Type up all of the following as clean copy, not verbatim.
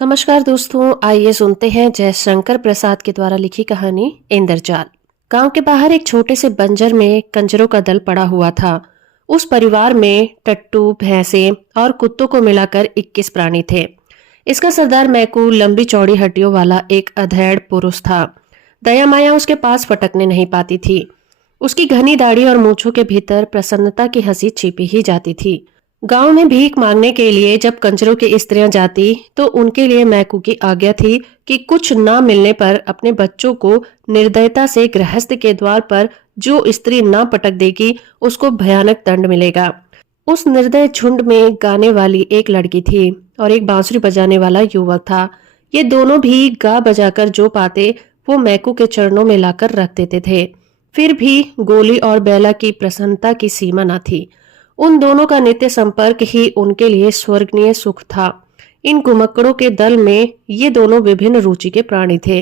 नमस्कार दोस्तों, आइए सुनते हैं जयशंकर प्रसाद के द्वारा लिखी कहानी इंद्रजाल। गांव के बाहर एक छोटे से बंजर में कंजरों का दल पड़ा हुआ था। उस परिवार में टट्टू, भैंसे और कुत्तों को मिलाकर 21 प्राणी थे। इसका सरदार मैकू लंबी चौड़ी हड्डियों वाला एक अधेड़ पुरुष था। दया माया उसके पास फटकने नहीं पाती थी। उसकी घनी दाढ़ी और मूंछों के भीतर प्रसन्नता की हंसी छिपी ही जाती थी। गांव में भीख मांगने के लिए जब कंजरों की स्त्रियां जाती तो उनके लिए मैकू की आज्ञा थी कि कुछ न मिलने पर अपने बच्चों को निर्दयता से गृहस्थ के द्वार पर जो स्त्री न पटक देगी उसको भयानक दंड मिलेगा। उस निर्दय झुंड में गाने वाली एक लड़की थी और एक बांसुरी बजाने वाला युवक था। ये दोनों भी गा बजाकर जो पाते वो मैकू के चरणों में लाकर रख देते थे। फिर भी गोली और बेला की प्रसन्नता की सीमा न थी। उन दोनों का नित्य संपर्क ही उनके लिए स्वर्गीय सुख था। इन घुमक्कड़ों के दल में ये दोनों विभिन्न रुचि के प्राणी थे।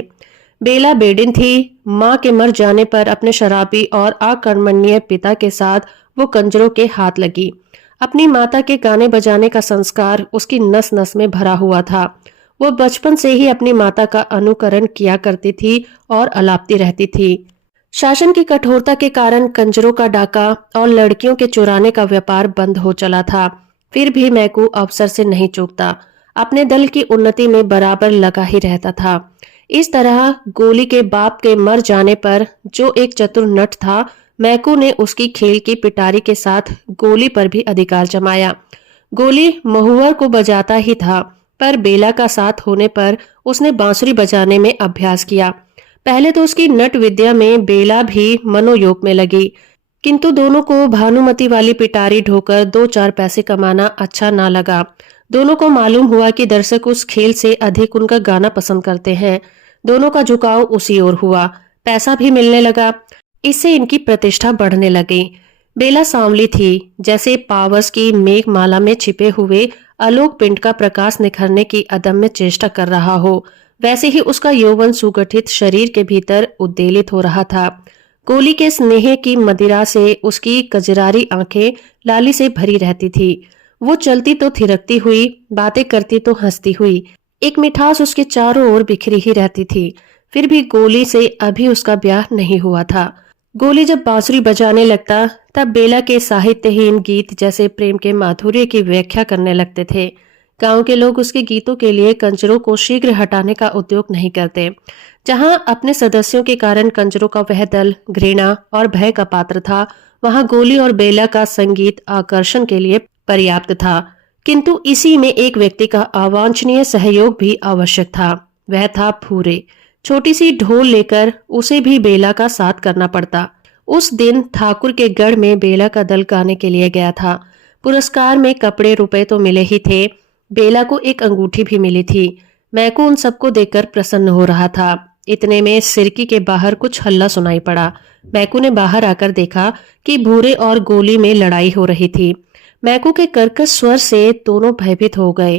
बेला बेडिन थी। माँ के मर जाने पर अपने शराबी और अकर्मण्य पिता के साथ वो कंजरों के हाथ लगी। अपनी माता के गाने बजाने का संस्कार उसकी नस नस में भरा हुआ था। वो बचपन से ही अपनी माता का अनुकरण किया करती थी और अलापती रहती थी। शासन की कठोरता के कारण कंजरों का डाका और लड़कियों के चुराने का व्यापार बंद हो चला था। फिर भी मैकू अवसर से नहीं चूकता। अपने दल की उन्नति में बराबर लगा ही रहता था। इस तरह गोली के बाप के मर जाने पर जो एक चतुर नट था, मैकू ने उसकी खेल की पिटारी के साथ गोली पर भी अधिकार जमाया। गोली महुआ को बजाता ही था, पर बेला का साथ होने पर उसने बांसुरी बजाने में अभ्यास किया। पहले तो उसकी नट विद्या में बेला भी मनोयोग में लगी, किंतु दोनों को भानुमति वाली पिटारी ढोकर 2-4 पैसे कमाना अच्छा ना लगा। दोनों को मालूम हुआ कि दर्शक उस खेल से अधिक उनका गाना पसंद करते हैं। दोनों का झुकाव उसी ओर हुआ। पैसा भी मिलने लगा। इससे इनकी प्रतिष्ठा बढ़ने लगी। बेला सांवली थी, जैसे पावस की मेघमाला में छिपे हुए आलोक पिंड का प्रकाश निखरने की अदम्य चेष्टा कर रहा हो, वैसे ही उसका यौवन सुगठित शरीर के भीतर उद्वेलित हो रहा था। गोली के स्नेह की मदिरा से उसकी कजरारी आंखें लाली से भरी रहती थी। वो चलती तो थिरकती हुई, बातें करती तो हंसती हुई। एक मिठास उसके चारों ओर बिखरी ही रहती थी। फिर भी गोली से अभी उसका ब्याह नहीं हुआ था। गोली जब बांसुरी बजाने लगता तब बेला के साहित्यहीन गीत जैसे प्रेम के माधुर्य की व्याख्या करने लगते थे। गांव के लोग उसके गीतों के लिए कंजरों को शीघ्र हटाने का उद्योग नहीं करते। जहां अपने सदस्यों के कारण कंजरों का वह दल घृणा और भय का पात्र था, वहां गोली और बेला का संगीत आकर्षण के लिए पर्याप्त था। किंतु इसी में एक व्यक्ति का अवांछनीय सहयोग भी आवश्यक था। वह था भूरे। छोटी सी ढोल लेकर उसे भी बेला का साथ करना पड़ता। उस दिन ठाकुर के गढ़ में बेला का दल गाने के लिए गया था। पुरस्कार में कपड़े रुपए तो मिले ही थे, बेला को एक अंगूठी भी मिली थी। मैकू उन सबको देखकर प्रसन्न हो रहा था। इतने में सिरकी के बाहर कुछ हल्ला सुनाई पड़ा। मैकू ने बाहर आकर देखा कि भूरे और गोली में लड़ाई हो रही थी। मैकू के कर्कश स्वर से दोनों भयभीत हो गए।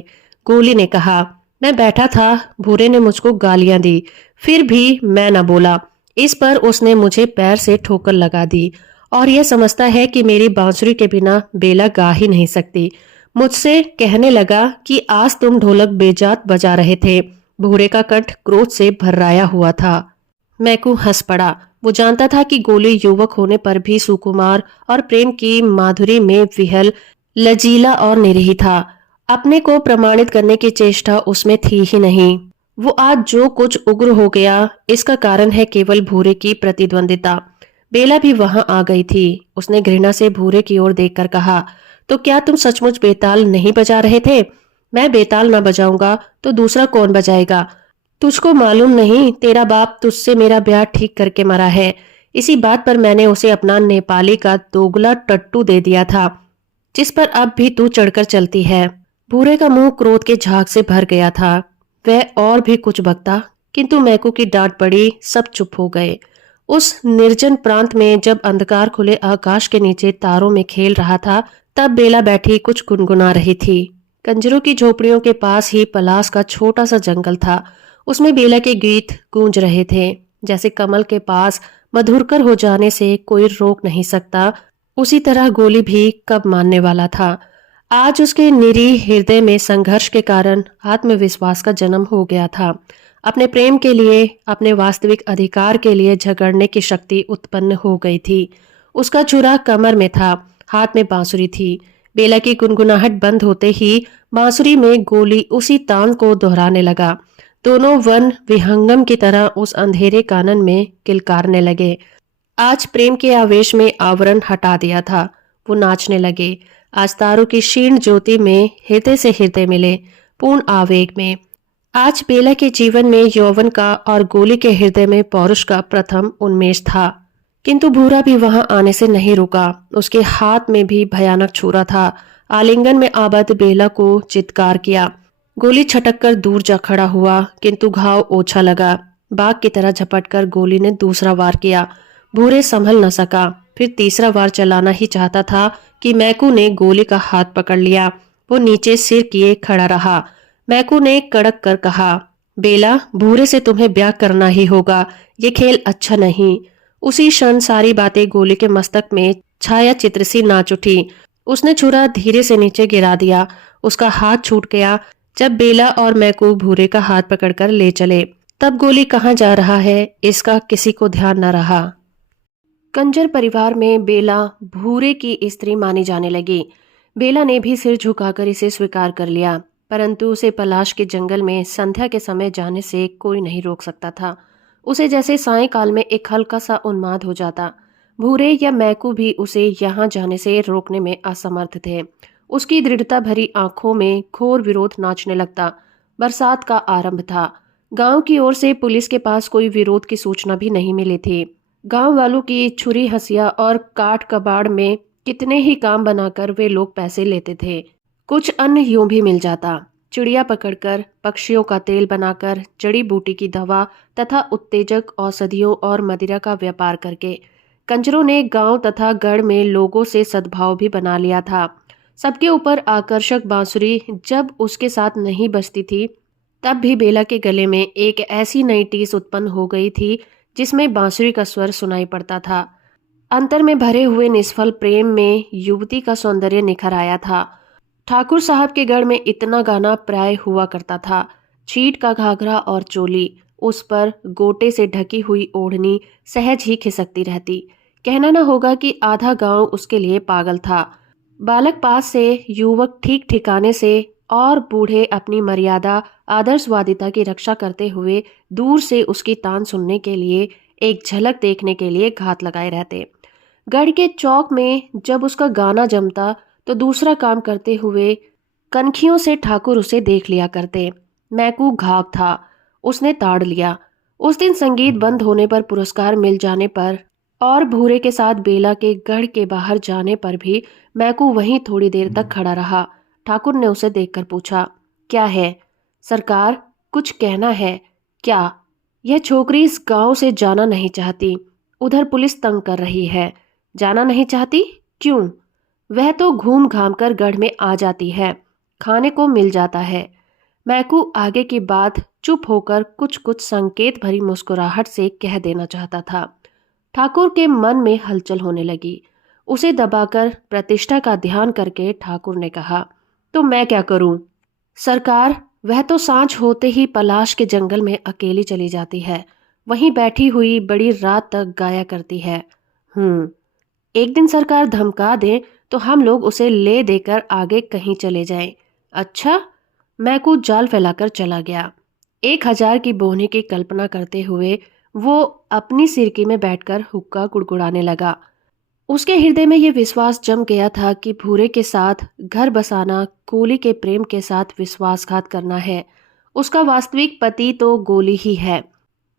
गोली ने कहा, मैं बैठा था, भूरे ने मुझको गालियां दी, फिर भी मैं न बोला। इस पर उसने मुझे पैर से ठोकर लगा दी और यह समझता है कि मेरी बांसुरी के बिना बेला गा ही नहीं सकती। मुझसे कहने लगा कि आज तुम ढोलक बेजात बजा रहे थे। भूरे का कंठ क्रोध से भर्राया हुआ था। मैकू हंस पड़ा। वो जानता था कि गोली युवक होने पर भी सुकुमार और प्रेम की माधुरी में विहल, लजीला और निरीह था। अपने को प्रमाणित करने की चेष्टा उसमें थी ही नहीं। वो आज जो कुछ उग्र हो गया, इसका कारण है केवल भूरे की प्रतिद्वंदिता। बेला भी वहां आ गई थी। उसने घृणा से भूरे की ओर देखकर कहा, तो क्या तुम सचमुच बेताल नहीं बजा रहे थे? मैं बेताल ना बजाऊंगा तो दूसरा कौन बजाएगा? तुझको मालूम नहीं, तेरा बाप तुझसे मेरा ब्याह ठीक करके मरा है। इसी बात पर मैंने उसे अपना नेपाली का दोगला टट्टू दे दिया था, जिस पर अब भी तू चढ़कर चलती है। भूरे का मुंह क्रोध के झाग से भर गया था। वह और भी कुछ बकता, किंतु मैकू की डांट पड़ी। सब चुप हो गए। उस निर्जन प्रांत में जब अंधकार खुले आकाश के नीचे तारों में खेल रहा था, तब बेला बैठी कुछ गुनगुना रही थी। कंजरों की झोपड़ियों के पास ही पलास का छोटा सा जंगल था। उसमें बेला के गीत गूंज रहे थे। जैसे कमल के पास मधुरकर हो जाने से कोई रोक नहीं सकता, उसी तरह गोली भी कब मानने वाला था। आज उसके निरीह हृदय में संघर्ष के कारण आत्मविश्वास का जन्म हो गया था। अपने प्रेम के लिए, अपने वास्तविक अधिकार के लिए झगड़ने की शक्ति उत्पन्न हो गई थी। उसका छुरा कमर में था, हाथ में बांसुरी थी। बेला की गुनगुनाहट बंद होते ही बांसुरी में गोली उसी तान को दोहराने लगा। दोनों वन विहंगम की तरह उस अंधेरे कानन में किलकारने लगे। आज प्रेम के आवेश में आवरण हटा दिया था। वो नाचने लगे। आज तारों की क्षीण ज्योति में हृदय से हृदय मिले, पूर्ण आवेग में। आज बेला के जीवन में यौवन का और गोली के हृदय में पौरुष का प्रथम उन्मेष था। किंतु भूरा भी वहां आने से नहीं रुका। उसके हाथ में भी भयानक छुरा था। आलिंगन में आबद्ध बेला को चित्कार किया। गोली छटक कर दूर जा खड़ा हुआ, किंतु घाव ओछा लगा। बाघ की तरह झपटकर गोली ने दूसरा वार किया। भूरे संभल न सका। फिर तीसरा वार चलाना ही चाहता था कि मैकू ने गोली का हाथ पकड़ लिया। वो नीचे सिर किए खड़ा रहा। मैकू ने कड़क कर कहा, बेला, भूरे से तुम्हें ब्याह करना ही होगा। ये खेल अच्छा नहीं। उसी क्षण सारी बातें गोली के मस्तक में छाया चित्र सी नाच उठी। उसने छुरा धीरे से नीचे गिरा दिया। उसका हाथ छूट गया। जब बेला और मैकू भूरे का हाथ पकड़कर ले चले, तब गोली कहाँ जा रहा है इसका किसी को ध्यान न रहा। कंजर परिवार में बेला भूरे की स्त्री मानी जाने लगी। बेला ने भी सिर झुकाकर इसे स्वीकार कर लिया, परंतु उसे पलाश के जंगल में संध्या के समय जाने से कोई नहीं रोक सकता था। उसे जैसे सायंकाल में एक हल्का सा उन्माद हो जाता। भूरे या मैकू भी उसे यहाँ जाने से रोकने में असमर्थ थे। उसकी दृढ़ता भरी आंखों में घोर विरोध नाचने लगता। बरसात का आरंभ था। गांव की ओर से पुलिस के पास कोई विरोध की सूचना भी नहीं मिली थी। गांव वालों की छुरी हंसिया और काट कबाड़ में कितने ही काम बनाकर वे लोग पैसे लेते थे। कुछ अन्न यूं भी मिल जाता। चिड़िया पकड़कर, पक्षियों का तेल बनाकर, जड़ी बूटी की दवा तथा उत्तेजक औषधियों और मदिरा का व्यापार करके कंजरों ने गांव तथा गढ़ में लोगों से सद्भाव भी बना लिया था। सबके ऊपर आकर्षक बांसुरी जब उसके साथ नहीं बजती थी, तब भी बेला के गले में एक ऐसी नई टीस उत्पन्न हो गई थी जिसमें बांसुरी का स्वर सुनाई पड़ता था। अंतर में भरे हुए निष्फल प्रेम में युवती का सौंदर्य निखर आया था। ठाकुर साहब के गढ़ में इतना गाना प्राय हुआ करता था। छीट का घाघरा और चोली, उस पर गोटे से ढकी हुई ओढ़नी सहज ही खिसकती रहती। कहना न होगा कि आधा गांव उसके लिए पागल था। बालक पास से, युवक ठीक ठिकाने से और बूढ़े अपनी मर्यादा आदर्शवादिता की रक्षा करते हुए दूर से उसकी तान सुनने के लिए, एक झलक देखने के लिए घात लगाए रहते। गढ़ के चौक में जब उसका गाना जमता तो दूसरा काम करते हुए कनखियों से ठाकुर उसे देख लिया करते। मैकू घाव था। उसने ताड़ लिया। उस दिन संगीत बंद होने पर, पुरस्कार मिल जाने पर और भूरे के साथ बेला के गढ़ के बाहर जाने पर भी मैकू वहीं थोड़ी देर तक खड़ा रहा। ठाकुर ने उसे देखकर पूछा, क्या है सरकार, कुछ कहना है क्या? यह छोकरी इस गांव से जाना नहीं चाहती। उधर पुलिस तंग कर रही है। जाना नहीं चाहती? क्यों? वह तो घूम घाम कर गढ़ में आ जाती है, खाने को मिल जाता है। मैकू आगे की बात चुप होकर कुछ कुछ संकेत भरी मुस्कुराहट से कह देना चाहता था। ठाकुर के मन में हलचल होने लगी। उसे दबाकर प्रतिष्ठा का ध्यान करके ठाकुर ने कहा, तो मैं क्या करूं? सरकार, वह तो सांझ होते ही पलाश के जंगल में अकेली चली जाती है। वहीं बैठी हुई बड़ी रात तक गाया करती है। एक दिन सरकार धमका दें तो हम लोग उसे ले देकर आगे कहीं चले जाएं। अच्छा? मैकू जाल फैलाकर चला गया। 1000 की बोहनी की कल्पना करते हुए वो अपनी सिरकी में बैठकर हुक्का गुड़गुड़ाने लगा। उसके हृदय में यह विश्वास जम गया था कि भूरे के साथ घर बसाना गोली के प्रेम के साथ विश्वासघात करना है। उसका वास्तविक पति तो गोली ही है।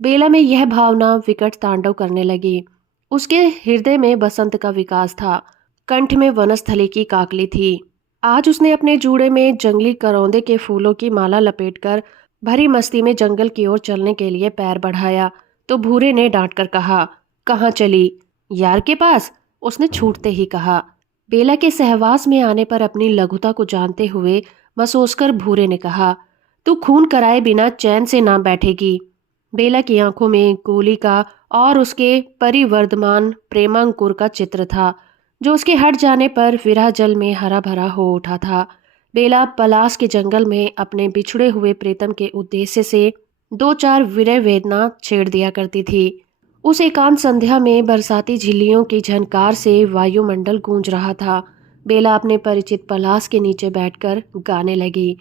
बेला में यह भावना विकट तांडव करने लगी। उसके हृदय में बसंत का विकास था। कंठ में वनस्थली की काकली थी। आज उसने अपने जूड़े में जंगली करौंदे के फूलों की माला लपेटकर भरी मस्ती में जंगल की ओर चलने के लिए पैर बढ़ाया तो भूरे ने डांटकर कहा, कहाँ चली? यार के पास, उसने छूटते ही कहा। बेला के सहवास में आने पर अपनी लघुता को जानते हुए मसोसकर भूरे ने कहा, तू खून कराए बिना चैन से ना बैठेगी। बेला की आंखों में गोली का और उसके परिवर्धमान प्रेमांकुर का चित्र था। जो उसके हट जाने पर विरह जल में हरा भरा हो उठा था। बेला पलास के जंगल में अपने बिछड़े हुए प्रीतम के उद्देश्य से दो चार विरह वेदना छेड़ दिया करती थी। उस एकांत संध्या में बरसाती झिल्लियों की झनकार से वायुमंडल गूंज रहा था। बेला अपने परिचित पलास के नीचे बैठकर गाने लगी।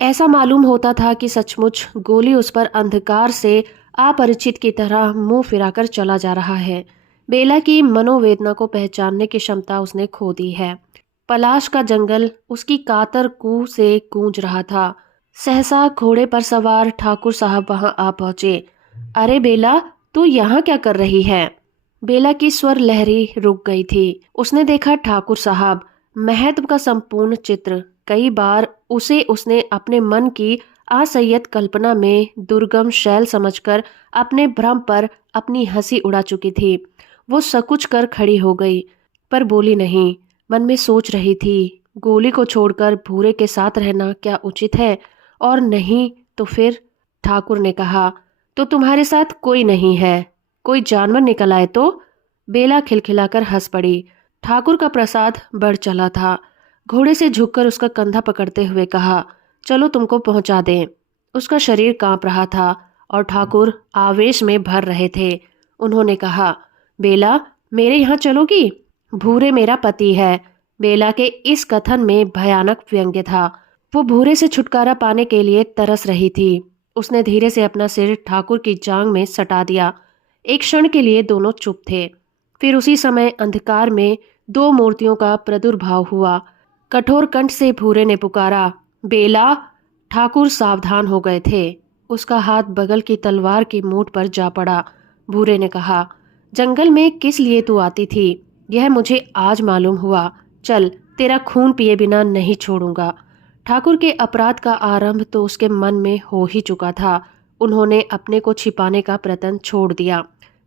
ऐसा मालूम होता था कि सचमुच गोली उस पर अंधकार से अपरिचित की तरह मुंह फिराकर चला जा रहा है। बेला की मनोवेदना को पहचानने की क्षमता उसने खो दी है। पलाश का जंगल उसकी कातर कू से गूंज रहा था। सहसा घोड़े पर सवार ठाकुर साहब वहां आ पहुंचे। अरे बेला, तू यहाँ क्या कर रही है? बेला की स्वर लहरी रुक गई थी। उसने देखा ठाकुर साहब, महत्व का संपूर्ण चित्र। कई बार उसने अपने मन की असंयत कल्पना में दुर्गम शैल समझकर अपने भ्रम पर अपनी हंसी उड़ा चुकी थी। वो सकुच कर खड़ी हो गई, पर बोली नहीं। मन में सोच रही थी, गोली को छोड़कर भूरे के साथ रहना क्या उचित है, और नहीं तो फिर? ठाकुर ने कहा, तो तुम्हारे साथ कोई नहीं है? कोई जानवर निकल आए तो? बेला खिलखिलाकर हंस पड़ी। ठाकुर का प्रसाद बढ़ चला था। घोड़े से झुककर उसका कंधा पकड़ते हुए कहा, चलो तुमको पहुंचा दें। उसका शरीर कांप रहा था और ठाकुर आवेश में भर रहे थे। उन्होंने कहा, बेला, मेरे यहाँ चलोगी? भूरे मेरा पति है। बेला के इस कथन में भयानक व्यंग्य था। वो भूरे से छुटकारा पाने के लिए तरस रही थी। उसने धीरे से अपना सिर ठाकुर की जांग में सटा दिया। एक क्षण के लिए दोनों चुप थे। फिर उसी समय अंधकार में दो मूर्तियों का प्रादुर्भाव हुआ। कठोर कंठ से भूरे ने पुकारा, बेला। ठाकुर सावधान हो गए थे। उसका हाथ बगल की तलवार की मूठ पर जा पड़ा। भूरे ने कहा, जंगल में किस लिए तू आती थी? यह मुझे आज मालूम हुआ। चल, तेरा खून पिए बिना नहीं छोड़ूंगा। ठाकुर के अपराध का आरंभ तो उसके मन में हो ही चुका था। उन्होंने अपने को छिपाने का प्रयत्न छोड़ दिया।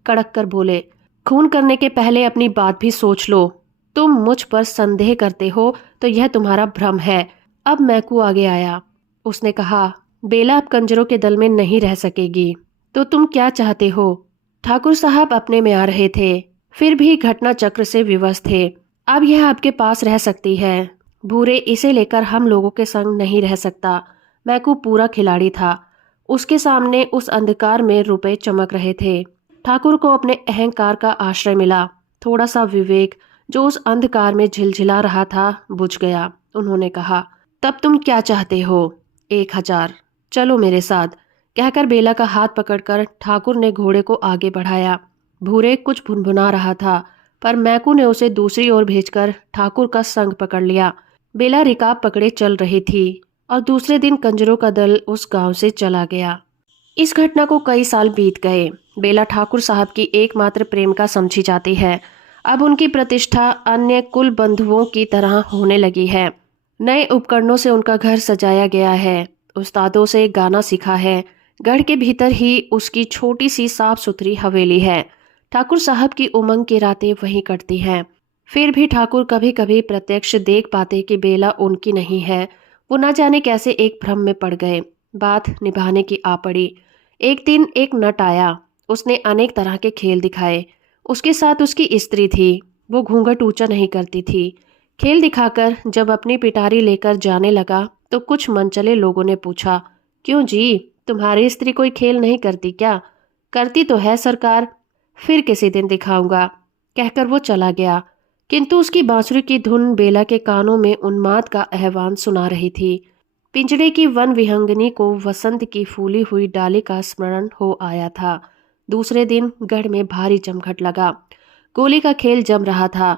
कड़क कर बोले, खून करने के पहले अपनी बात भी सोच लो। तुम मुझ पर संदेह करते हो तो यह तुम्हारा भ्रम है। अब मैकू आगे आया। उसने कहा, बेला अब कंजरों के दल में नहीं रह सकेगी। तो तुम क्या चाहते हो? ठाकुर साहब अपने में आ रहे थे, फिर भी घटना चक्र से विवश थे। अब यह आपके पास रह सकती है। भूरे, इसे लेकर हम लोगों के संग नहीं रह सकता। मैकू पूरा खिलाड़ी था। उसके सामने उस अंधकार में रुपए चमक रहे थे। ठाकुर को अपने अहंकार का आश्रय मिला। थोड़ा सा विवेक जो उस अंधकार में झिलझिला रहा था बुझ गया। उन्होंने कहा, तब तुम क्या चाहते हो? 1000। चलो मेरे साथ। कहकर बेला का हाथ पकड़कर ठाकुर ने घोड़े को आगे बढ़ाया। भूरे कुछ भुनभुना रहा था, पर मैकू ने उसे दूसरी ओर भेजकर ठाकुर का संग पकड़ लिया। बेला रिकाब पकड़े चल रही थी और दूसरे दिन कंजरों का दल उस गांव से चला गया। इस घटना को कई साल बीत गए। बेला ठाकुर साहब की एकमात्र प्रेमिका समझी जाती है। अब उनकी प्रतिष्ठा अन्य कुल बंधुओं की तरह होने लगी है। नए उपकरणों से उनका घर सजाया गया है। उस्तादों से गाना सीखा है। गढ़ के भीतर ही उसकी छोटी सी साफ सुथरी हवेली है। ठाकुर साहब की उमंग की रातें वहीं कटती हैं। फिर भी ठाकुर कभी कभी प्रत्यक्ष देख पाते कि बेला उनकी नहीं है। वो न जाने कैसे एक भ्रम में पड़ गए। बात निभाने की आ पड़ी। एक दिन एक नट आया। उसने अनेक तरह के खेल दिखाए। उसके साथ उसकी स्त्री थी। वो घूंघट ऊंचा नहीं करती थी। खेल दिखाकर जब अपनी पिटारी लेकर जाने लगा तो कुछ मनचले लोगों ने पूछा, क्यों जी, तुम्हारी स्त्री कोई खेल नहीं करती क्या? करती तो है सरकार। फिर किसी दिन दिखाऊंगा, कहकर वो चला गया। किंतु उसकी बांसुरी की धुन बेला के कानों में उन्माद का आह्वान सुना रही थी। पिंजड़े की वन विहंगनी को वसंत की फूली हुई डाली का स्मरण हो आया था। दूसरे दिन गढ़ में भारी जमघट लगा। गोली का खेल जम रहा था।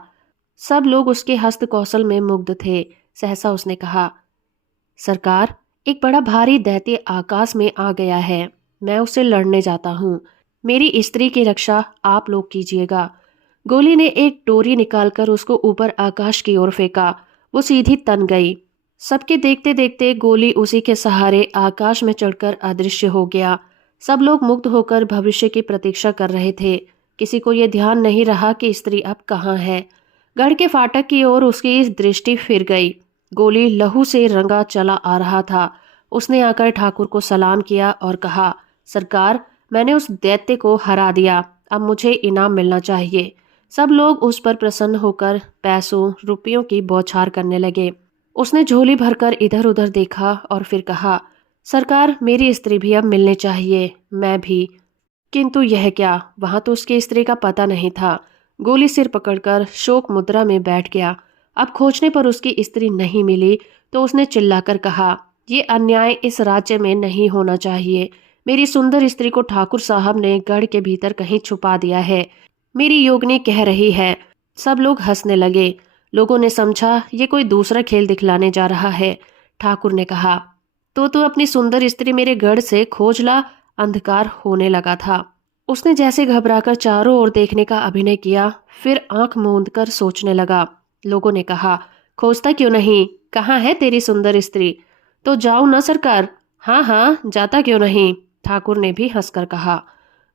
सब लोग उसके हस्त कौशल में मुग्ध थे। सहसा उसने कहा, सरकार, एक बड़ा भारी दैत्य आकाश में आ गया है। मैं उससे लड़ने जाता हूँ। मेरी स्त्री की रक्षा आप लोग कीजिएगा। गोली ने एक डोरी निकालकर उसको ऊपर आकाश की ओर फेंका। वो सीधी तन गई। सबके देखते देखते गोली उसी के सहारे आकाश में चढ़कर अदृश्य हो गया। सब लोग मुग्ध होकर भविष्य की प्रतीक्षा कर रहे थे। किसी को यह ध्यान नहीं रहा कि स्त्री अब कहाँ है। गढ़ के फाटक की ओर उसकी दृष्टि फिर गई। गोली लहू से रंगा चला आ रहा था। उसने आकर ठाकुर को सलाम किया और कहा, सरकार, मैंने उस दैत्य को हरा दिया। अब मुझे इनाम मिलना चाहिए। सब लोग उस पर प्रसन्न होकर पैसों रुपयों की बौछार करने लगे। उसने झोली भरकर इधर उधर देखा और फिर कहा, सरकार, मेरी स्त्री भी अब मिलने चाहिए, मैं भी। किंतु यह क्या, वहां तो उसकी स्त्री का पता नहीं था। गोली सिर पकड़कर शोक मुद्रा में बैठ गया। अब खोजने पर उसकी स्त्री नहीं मिली तो उसने चिल्लाकर कहा, ये अन्याय इस राज्य में नहीं होना चाहिए। मेरी सुंदर स्त्री को ठाकुर साहब ने गढ़ के भीतर कहीं छुपा दिया है। मेरी योगिनी कह रही है। सब लोग हंसने लगे। लोगों ने समझा ये कोई दूसरा खेल दिखलाने जा रहा है। ठाकुर ने कहा, तो तू अपनी सुंदर स्त्री मेरे गढ़ से खोज ला। अंधकार होने लगा था। उसने जैसे घबराकर चारों ओर देखने का अभिनय किया, फिर आंख मूंद कर सोचने लगा। लोगों ने कहा, खोजता क्यों नहीं, कहाँ है तेरी सुंदर स्त्री? तो जाऊं ना सरकार? हाँ हाँ, जाता क्यों नहीं? ठाकुर ने भी हंसकर कहा।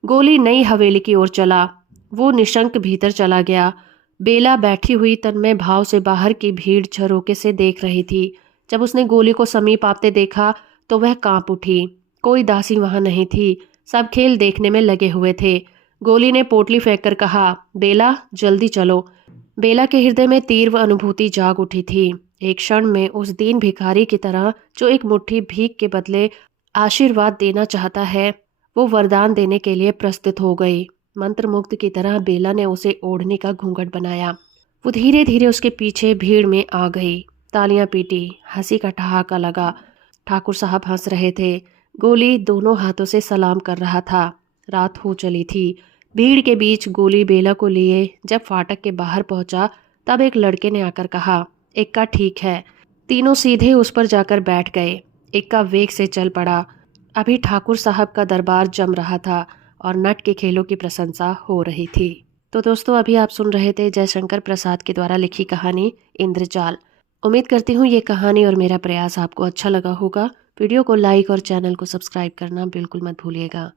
गोली नई हवेली की ओर चला। वो निशंक भीतर चला गया। बेला बैठी हुई तन्मय भाव से बाहर की भीड़ झरोके से देख रही थी। जब उसने गोली को समीप आते देखा तो वह कांप उठी। कोई दासी वहां नहीं थी। सब खेल देखने में लगे हुए थे। गोली ने पोटली फेंककर कहा, बेला जल्दी चलो। बेला के हृदय में तीव्र अनुभूति जाग उठी थी। एक क्षण में उस दीन भिखारी की तरह जो एक मुट्ठी भीख के बदले आशीर्वाद देना चाहता है, वो वरदान देने के लिए प्रस्तुत हो गई। मंत्रमुग्ध की तरह बेला ने उसे ओढ़ने का घूंघट बनाया। वो धीरे धीरे उसके पीछे भीड़ में आ गई। तालियां पीटी, हंसी का ठहाका लगा। ठाकुर साहब हंस रहे थे। गोली दोनों हाथों से सलाम कर रहा था। रात हो चली थी। भीड़ के बीच गोली बेला को लिए जब फाटक के बाहर पहुंचा तब एक लड़के ने आकर कहा, इक्का ठीक है। तीनों सीधे उस पर जाकर बैठ गए। इक्का वेग से चल पड़ा। अभी ठाकुर साहब का दरबार जम रहा था और नट के खेलों की प्रशंसा हो रही थी। तो दोस्तों, अभी आप सुन रहे थे जयशंकर प्रसाद के द्वारा लिखी कहानी इंद्रजाल। उम्मीद करती हूँ ये कहानी और मेरा प्रयास आपको अच्छा लगा होगा। वीडियो को लाइक और चैनल को सब्सक्राइब करना बिल्कुल मत भूलिएगा।